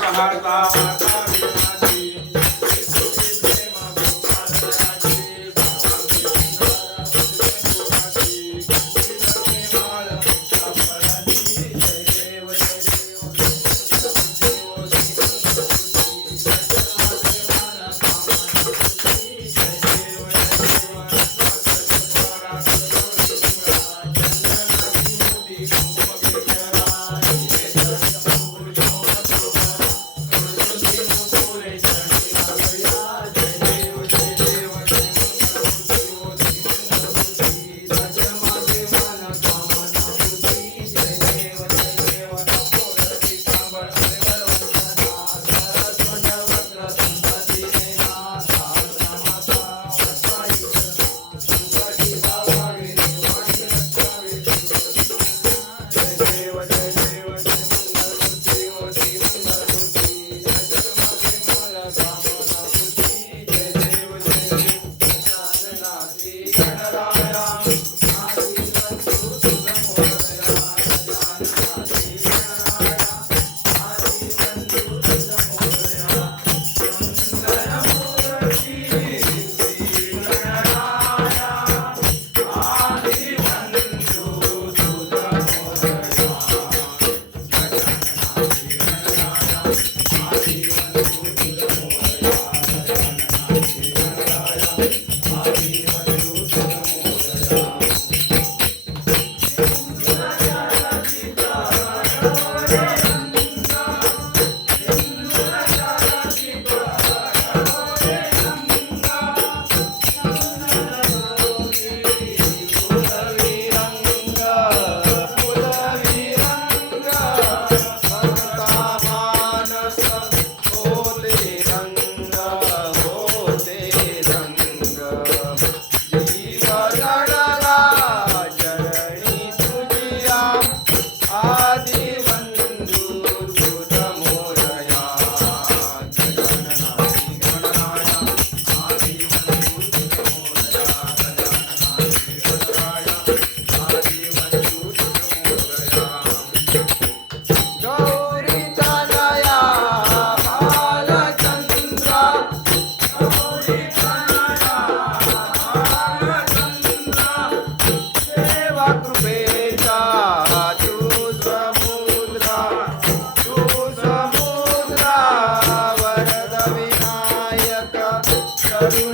ਸਹਾਰਤਾ Thank you.